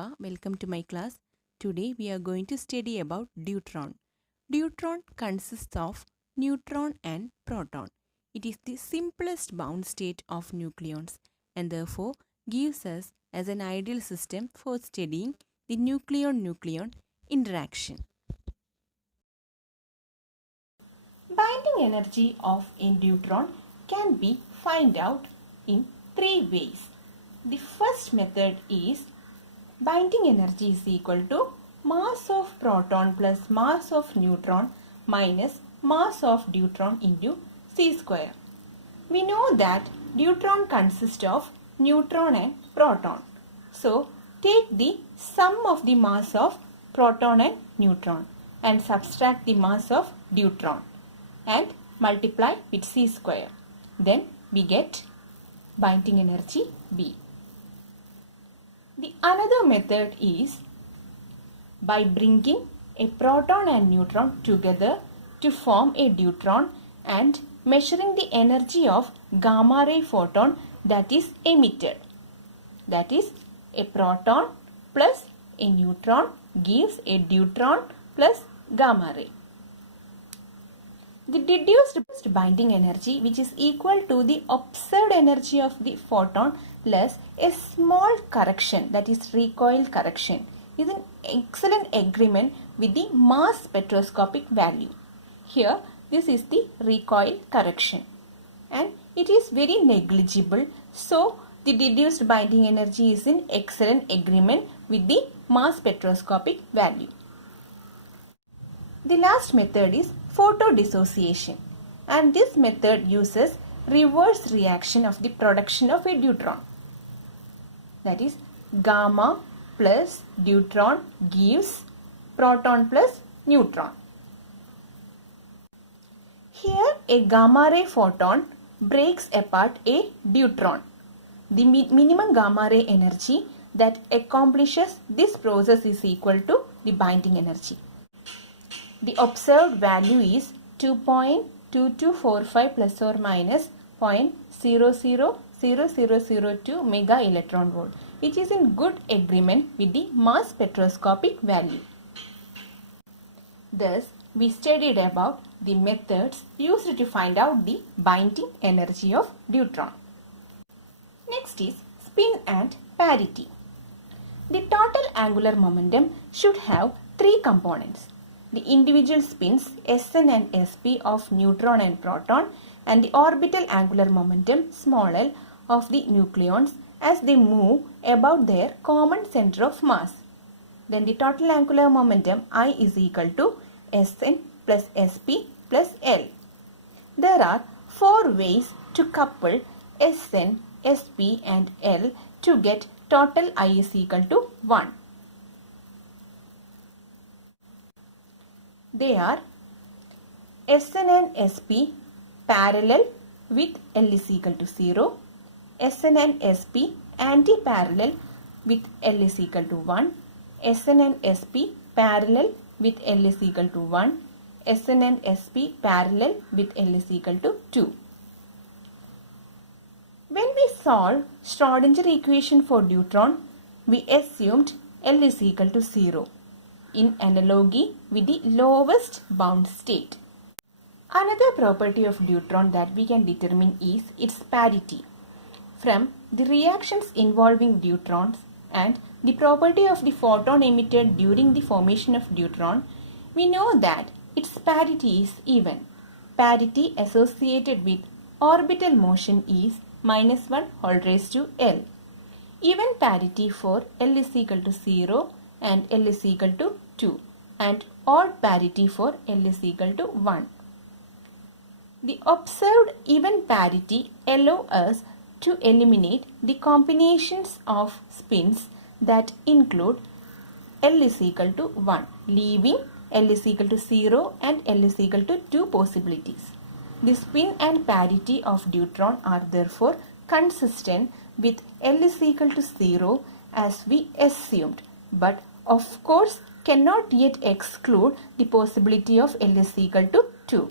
Papa. Welcome to my class. Today we are going to study about deuteron. Deuteron consists of neutron and proton. It is the simplest bound state of nucleons and therefore gives us as an ideal system for studying the nucleon-nucleon interaction. Binding energy of a deuteron can be found out in three ways. The first method is binding energy is equal to mass of proton plus mass of neutron minus mass of deuteron into c square. We know that deuteron consists of neutron and proton. So, take the sum of the mass of proton and neutron and subtract the mass of deuteron and multiply with c square. Then we get binding energy B. The another method is by bringing a proton and neutron together to form a deuteron and measuring the energy of gamma ray photon that is emitted. That is, a proton plus a neutron gives a deuteron plus gamma ray. The deduced binding energy, which is equal to the observed energy of the photon plus a small correction, that is recoil correction, is an excellent agreement with the mass spectroscopic value. Here, this is the recoil correction and it is very negligible. So, the deduced binding energy is in excellent agreement with the mass spectroscopic value. The last method is photodissociation, and this method uses reverse reaction of the production of a deuteron. That is, gamma plus deuteron gives proton plus neutron. Here a gamma ray photon breaks apart a deuteron. The minimum gamma ray energy that accomplishes this process is equal to the binding energy. The observed value is 2.2245 plus or minus 0.000002 mega electron volt, which is in good agreement with the mass spectroscopic value. Thus, we studied about the methods used to find out the binding energy of deuteron. Next is spin and parity. The total angular momentum should have three components: the individual spins Sn and Sp of neutron and proton, and the orbital angular momentum small l of the nucleons as they move about their common center of mass. Then the total angular momentum I is equal to Sn plus Sp plus L. There are four ways to couple Sn, Sp and L to get total I is equal to 1. They are Sn and Sp parallel with L is equal to 0, Sn and Sp anti-parallel with L is equal to 1, Sn and Sp parallel with L is equal to 1, Sn and Sp parallel with L is equal to 2. When we solve Schrödinger equation for deuteron, we assumed L is equal to 0 in analogy with the lowest bound state. Another property of deuteron that we can determine is its parity. From the reactions involving deuterons and the property of the photon emitted during the formation of deuteron, we know that its parity is even. Parity associated with orbital motion is minus 1 whole raised to L. Even parity for L is equal to 0 and L is equal to 2, and odd parity for L is equal to 1. The observed even parity allows us to eliminate the combinations of spins that include L is equal to 1, leaving L is equal to 0 and L is equal to 2 possibilities. The spin and parity of deuteron are therefore consistent with L is equal to 0 as we assumed, but of course cannot yet exclude the possibility of L is equal to 2.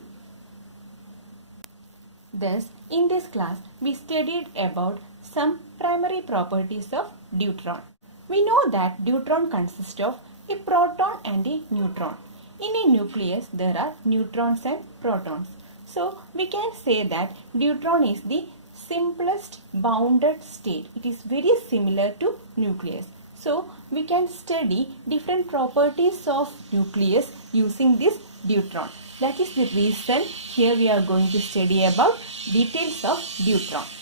Thus, in this class, we studied about some primary properties of deuteron. We know that deuteron consists of a proton and a neutron. In a nucleus, there are neutrons and protons. So, we can say that deuteron is the simplest bounded state. It is very similar to nucleus. So, we can study different properties of nucleus using this deuteron. That is the reason here we are going to study about details of deuteron.